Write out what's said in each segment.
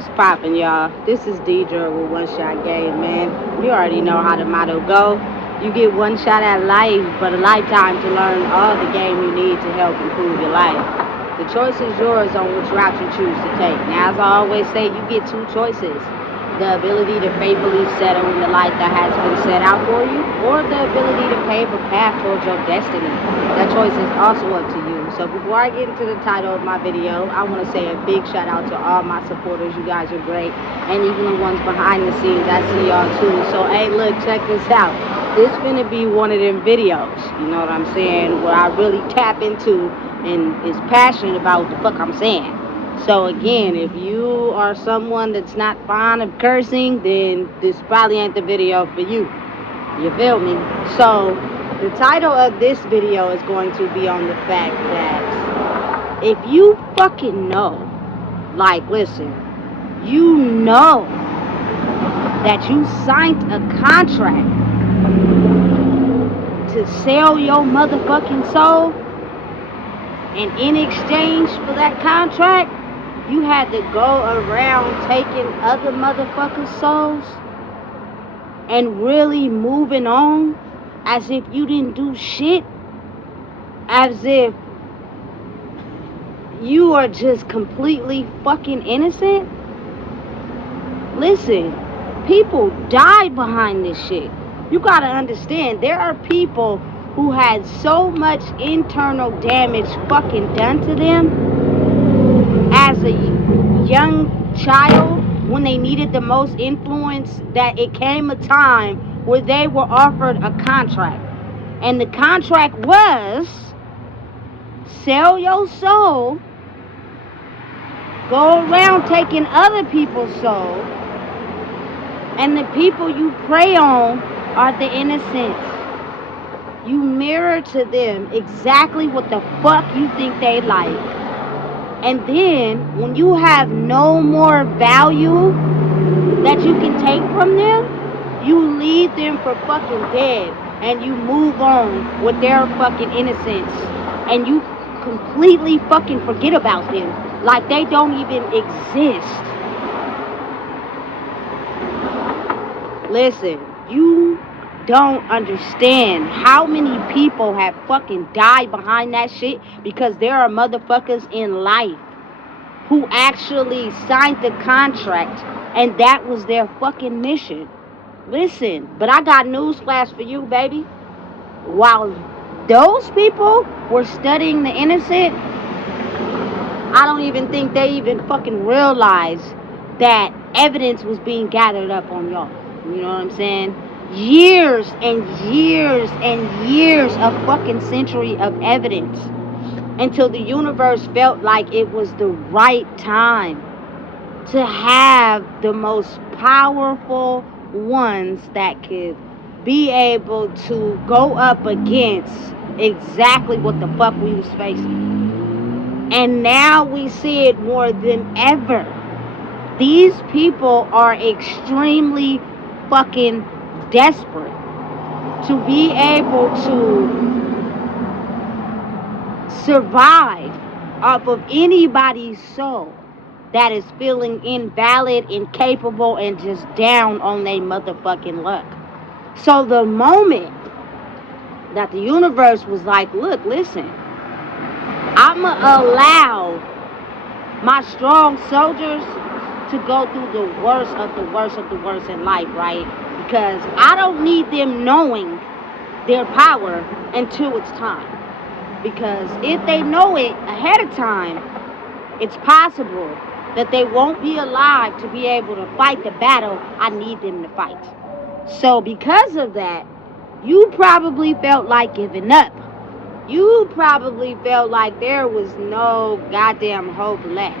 What's poppin', y'all? This is Deidre with One Shot Game, man. You already know how the motto go. You get one shot at life, but a lifetime to learn all the game you need to help improve your life. The choice is yours on which route you choose to take. Now, as I always say, you get two choices. The ability to faithfully settle in the life that has been set out for you, or the ability to pave a path towards your destiny. That choice is also up to you. So before I get into the title of my video, I want to say a big shout out to all my supporters. You guys are great. And even the ones behind the scenes, I see y'all too. So hey, look, check this out. This finna be one of them videos, you know what I'm saying, where I really tap into and is passionate about what the fuck I'm saying. So again, if you are someone that's not fond of cursing, then this probably ain't the video for you. You feel me? So the title of this video is going to be on the fact that if you fucking know, like listen, you know that you signed a contract to sell your motherfucking soul, and in exchange for that contract, you had to go around taking other motherfuckers' souls and really moving on as if you didn't do shit, as if you are just completely fucking innocent. Listen, people died behind this shit. You gotta understand, there are people who had so much internal damage fucking done to them as a young child when they needed the most influence, that it came a time where they were offered a contract. And the contract was sell your soul, go around taking other people's soul, and the people you prey on are the innocent. You mirror to them exactly what the fuck you think they like. And then, when you have no more value that you can take from them, you leave them for fucking dead. And you move on with their fucking innocence. And you completely fucking forget about them. Like they don't even exist. Listen, you don't understand how many people have fucking died behind that shit, because there are motherfuckers in life who actually signed the contract and that was their fucking mission. Listen, but I got newsflash for you, baby. While those people were studying the innocent, I don't even think they even fucking realized that evidence was being gathered up on y'all. You know what I'm saying? Years and years and years of fucking century of evidence, until the universe felt like it was the right time to have the most powerful ones that could be able to go up against exactly what the fuck we was facing. And now we see it more than ever. These people are extremely fucking desperate to be able to survive off of anybody's soul that is feeling invalid, incapable, and just down on their motherfucking luck. So the moment that the universe was like, look, listen, I'ma allow my strong soldiers to go through the worst of the worst of the worst in life, right? Because I don't need them knowing their power until it's time. Because if they know it ahead of time, it's possible that they won't be alive to be able to fight the battle I need them to fight. So because of that, you probably felt like giving up. You probably felt like there was no goddamn hope left.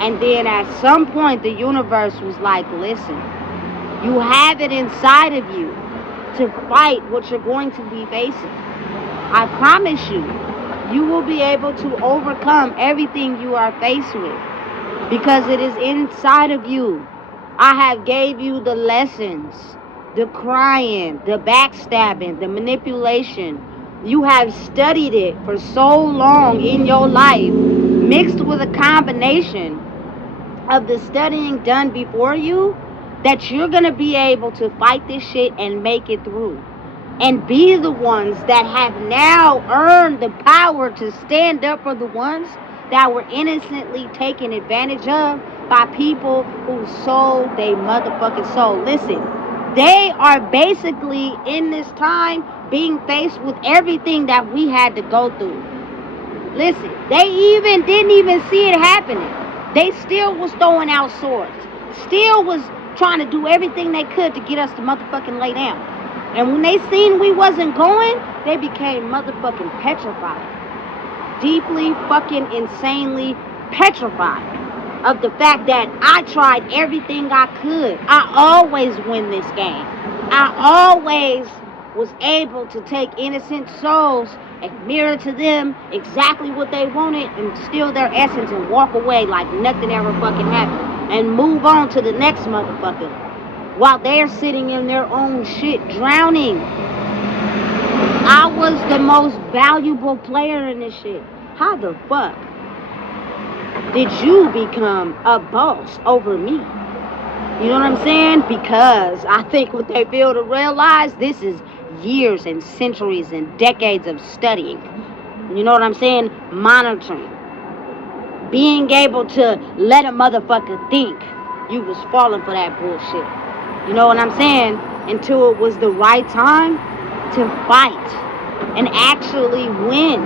And then at some point, the universe was like, listen, you have it inside of you to fight what you're going to be facing. I promise you, you will be able to overcome everything you are faced with, because it is inside of you. I have gave you the lessons, the crying, the backstabbing, the manipulation. You have studied it for so long in your life, mixed with a combination of the studying done before you, that you're going to be able to fight this shit and make it through. And be the ones that have now earned the power to stand up for the ones that were innocently taken advantage of by people who sold their motherfucking soul. Listen, they are basically in this time being faced with everything that we had to go through. Listen, they didn't even see it happening. They still was throwing out swords. Still was trying to do everything they could to get us to motherfucking lay down. And when they seen we wasn't going, they became motherfucking petrified. Deeply fucking insanely petrified of the fact that I tried everything I could. I always win this game. I always was able to take innocent souls and mirror to them exactly what they wanted and steal their essence and walk away like nothing ever fucking happened and move on to the next motherfucker while they're sitting in their own shit drowning. I was the most valuable player in this shit. How the fuck did you become a boss over me? You know what I'm saying? Because I think what they fail to realize, this is years and centuries and decades of studying. You know what I'm saying? Monitoring. Being able to let a motherfucker think you was falling for that bullshit. You know what I'm saying? Until it was the right time to fight and actually win.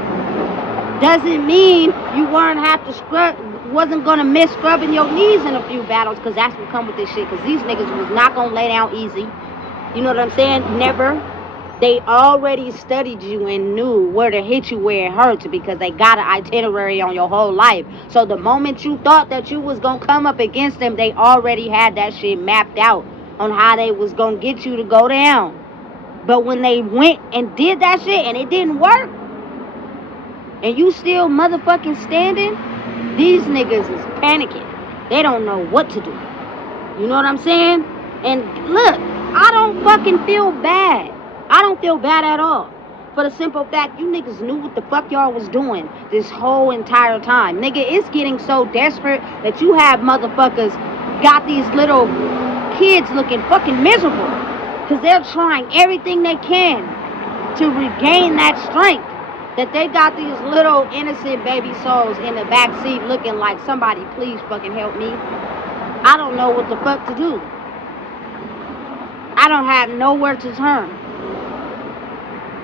Doesn't mean you wasn't gonna miss scrubbing your knees in a few battles, because that's what come with this shit. Because these niggas was not gonna lay down easy. You know what I'm saying? Never. They already studied you and knew where to hit you where it hurts, because they got an itinerary on your whole life. So the moment you thought that you was gonna come up against them, they already had that shit mapped out on how they was gonna get you to go down. But when they went and did that shit and it didn't work, and you still motherfucking standing, these niggas is panicking. They don't know what to do. You know what I'm saying? And look, I don't fucking feel bad. I don't feel bad at all. For the simple fact, you niggas knew what the fuck y'all was doing this whole entire time. Nigga, it's getting so desperate that you have motherfuckers got these little kids looking fucking miserable. Because they're trying everything they can to regain that strength. That they got these little innocent baby souls in the back seat looking like, somebody please fucking help me. I don't know what the fuck to do. I don't have nowhere to turn.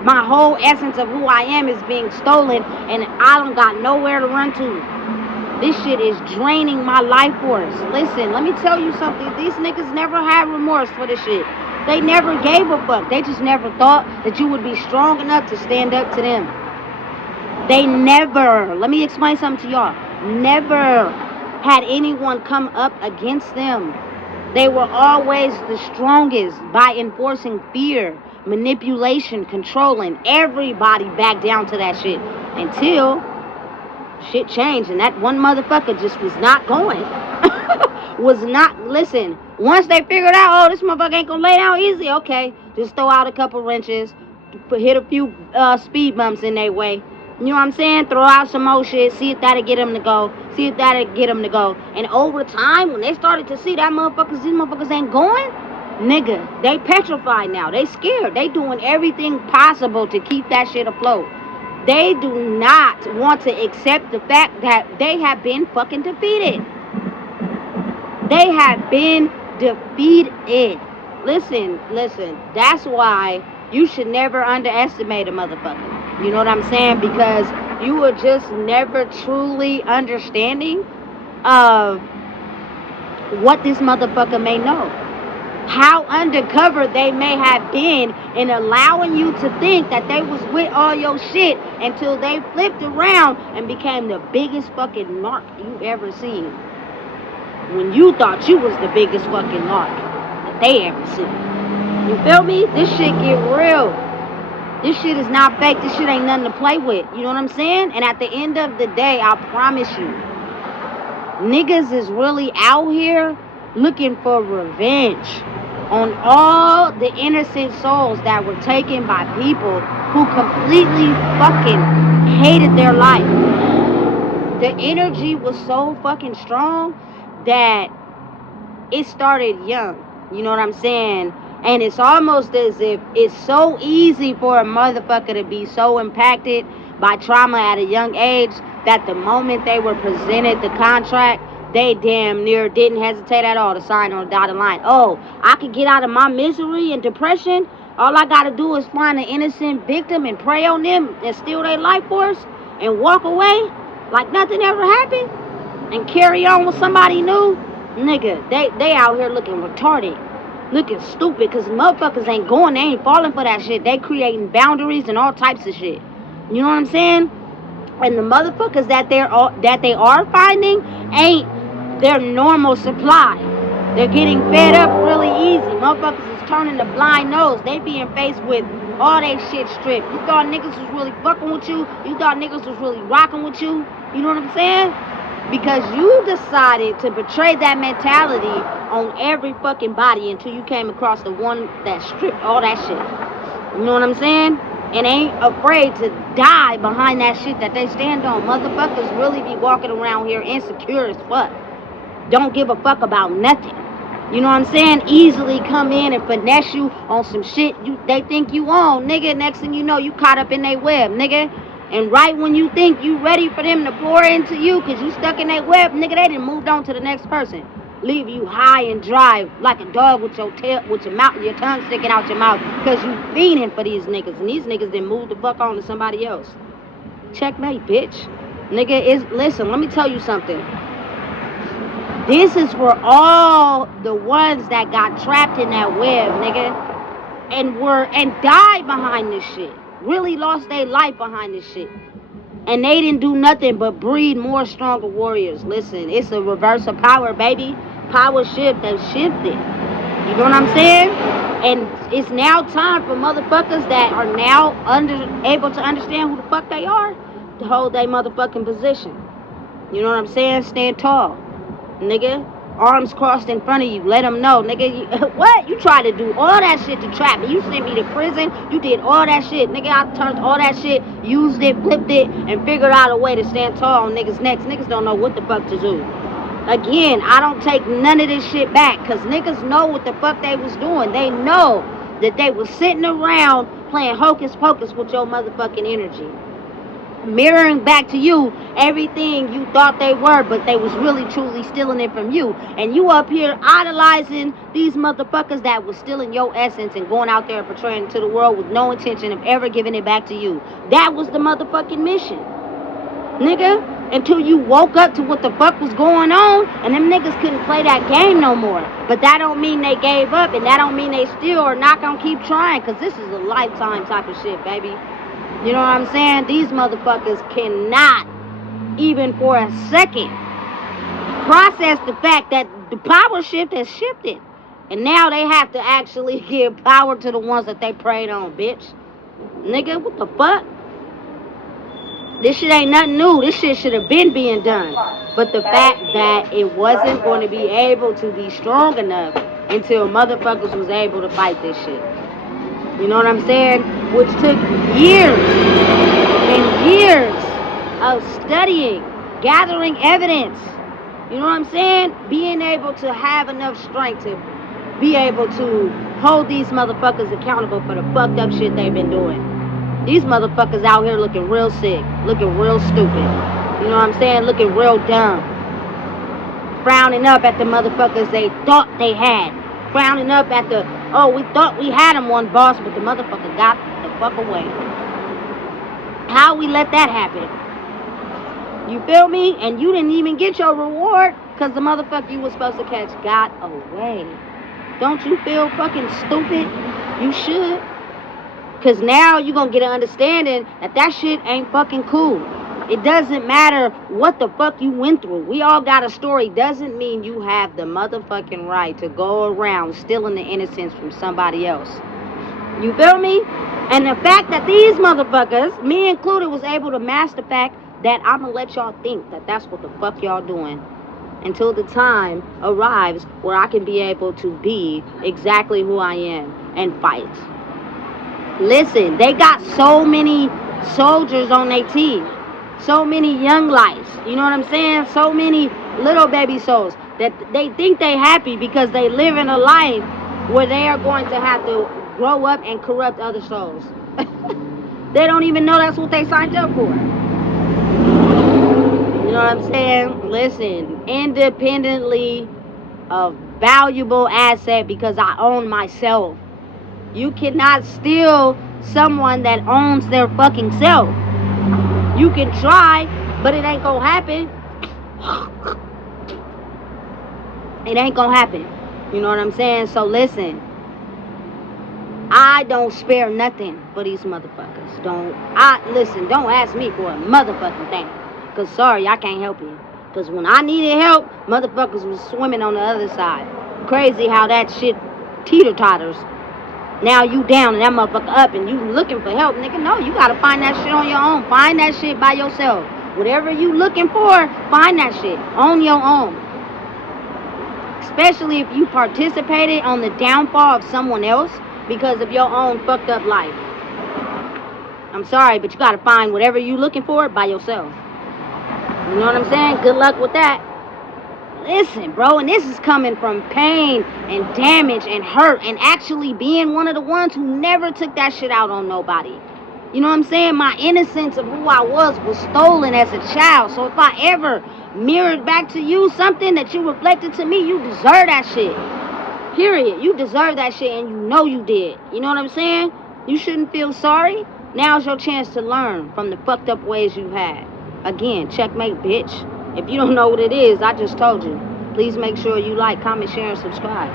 My whole essence of who I am is being stolen, and I don't got nowhere to run to. This shit is draining my life force. Listen, let me tell you something. These niggas never had remorse for this shit. They never gave a fuck. They just never thought that you would be strong enough to stand up to them. They never, let me explain something to y'all, never had anyone come up against them. They were always the strongest by enforcing fear, manipulation, controlling everybody back down to that shit until shit changed and that one motherfucker just was not going. Listen, once they figured out, oh, this motherfucker ain't gonna lay down easy, okay, just throw out a couple wrenches, hit a few speed bumps in their way. You know what I'm saying? Throw out some more shit, see if that'll get them to go, And over time, when they started to see that these motherfuckers ain't going, nigga, they petrified now. They scared. They doing everything possible to keep that shit afloat. They do not want to accept the fact that they have been fucking defeated. They have been defeated. Listen. That's why you should never underestimate a motherfucker. You know what I'm saying? Because you are just never truly understanding of what this motherfucker may know. How undercover they may have been in allowing you to think that they was with all your shit until they flipped around and became the biggest fucking narc you've ever seen. When you thought you was the biggest fucking narc that they ever seen. You feel me? This shit get real. This shit is not fake. This shit ain't nothing to play with. You know what I'm saying? And at the end of the day, I promise you, niggas is really out here looking for revenge on all the innocent souls that were taken by people who completely fucking hated their life. The energy was so fucking strong that it started young. You know what I'm saying? And it's almost as if it's so easy for a motherfucker to be so impacted by trauma at a young age that the moment they were presented the contract, they damn near didn't hesitate at all to sign on the dotted line. Oh, I could get out of my misery and depression. All I gotta do is find an innocent victim and prey on them and steal their life force and walk away like nothing ever happened and carry on with somebody new. Nigga, they out here looking retarded, looking stupid, because motherfuckers ain't going, they ain't falling for that shit. They creating boundaries and all types of shit. You know what I'm saying? And the motherfuckers that they are finding ain't their normal supply. They're getting fed up really easy. Motherfuckers is turning a blind nose. They being faced with all that shit stripped. You thought niggas was really fucking with you. You thought niggas was really rocking with you. You know what I'm saying? Because you decided to betray that mentality on every fucking body until you came across the one that stripped all that shit. You know what I'm saying? And ain't afraid to die behind that shit that they stand on. Motherfuckers really be walking around here insecure as fuck. Don't give a fuck about nothing. You know what I'm saying? Easily come in and finesse you on some shit they think you on, nigga. Next thing you know, you caught up in their web, nigga. And right when you think you ready for them to pour into you because you stuck in their web, nigga, they done moved on to the next person. Leave you high and dry like a dog with your tail, with your tongue sticking out your mouth because you fiending for these niggas. And these niggas done moved the fuck on to somebody else. Checkmate, bitch. Nigga, listen, let me tell you something. This is for all the ones that got trapped in that web, nigga. And died behind this shit. Really lost their life behind this shit. And they didn't do nothing but breed more stronger warriors. Listen, it's a reverse of power, baby. Power shift has shifted. You know what I'm saying? And it's now time for motherfuckers that are now able to understand who the fuck they are to hold their motherfucking position. You know what I'm saying? Stand tall, nigga. Arms crossed in front of you. Let them know, nigga. What? You tried to do all that shit to trap me. You sent me to prison. You did all that shit. Nigga, I turned all that shit, used it, flipped it, and figured out a way to stand tall on niggas' necks. Niggas don't know what the fuck to do. Again, I don't take none of this shit back, because niggas know what the fuck they was doing. They know that they was sitting around playing hocus pocus with your motherfucking energy. Mirroring back to you everything you thought they were, but they was really truly stealing it from you. And you up here idolizing these motherfuckers that was stealing your essence and going out there and portraying it to the world with no intention of ever giving it back to you. That was the motherfucking mission, nigga. Until you woke up to what the fuck was going on, and them niggas couldn't play that game no more. But that don't mean they gave up, and that don't mean they still are not gonna keep trying, because this is a lifetime type of shit, baby. You know what I'm saying? These motherfuckers cannot, even for a second, process the fact that the power shift has shifted. And now they have to actually give power to the ones that they preyed on, bitch. Nigga, what the fuck? This shit ain't nothing new. This shit should have been being done. But the fact that it wasn't going to be able to be strong enough until motherfuckers was able to fight this shit. You know what I'm saying? Which took years and years of studying, gathering evidence. You know what I'm saying? Being able to have enough strength to be able to hold these motherfuckers accountable for the fucked up shit they've been doing. These motherfuckers out here looking real sick, looking real stupid. You know what I'm saying? Looking real dumb. Frowning up at the motherfuckers they thought they had. Frowning up at the, oh, we thought we had him one boss, but the motherfucker got the fuck away. How we let that happen? You feel me? And you didn't even get your reward because the motherfucker you was supposed to catch got away. Don't you feel fucking stupid? You should. Because now you're going to get an understanding that that shit ain't fucking cool. It doesn't matter what the fuck you went through. We all got a story. Doesn't mean you have the motherfucking right to go around stealing the innocence from somebody else. You feel me? And the fact that these motherfuckers, me included, was able to master the fact that I'm going to let y'all think that that's what the fuck y'all doing until the time arrives where I can be able to be exactly who I am and fight. Listen, they got so many soldiers on their team. So many young lives. You know what I'm saying? So many little baby souls that they think they happy because they live in a life where they are going to have to grow up and corrupt other souls. They don't even know that's what they signed up for. You know what I'm saying? Listen, independently a valuable asset because I own myself. You cannot steal someone that owns their fucking self. You can try, but it ain't gonna happen. It ain't gonna happen. You know what I'm saying? So listen, I don't spare nothing for these motherfuckers. Don't ask me for a motherfucking thing. Cause sorry, I can't help you. Cause when I needed help, motherfuckers was swimming on the other side. Crazy how that shit teeter-totters. Now you down and that motherfucker up and you looking for help, nigga. No, you gotta find that shit on your own. Find that shit by yourself. Whatever you looking for, find that shit on your own. Especially if you participated on the downfall of someone else because of your own fucked up life. I'm sorry, but you gotta find whatever you looking for by yourself. You know what I'm saying? Good luck with that. Listen, bro, and this is coming from pain and damage and hurt and actually being one of the ones who never took that shit out on nobody. You know what I'm saying? My innocence of who I was stolen as a child. So if I ever mirrored back to you something that you reflected to me, you deserve that shit. Period. You deserve that shit and you know you did. You know what I'm saying? You shouldn't feel sorry. Now's your chance to learn from the fucked up ways you've had. Again, checkmate, bitch. If you don't know what it is, I just told you. Please make sure you like, comment, share, and subscribe.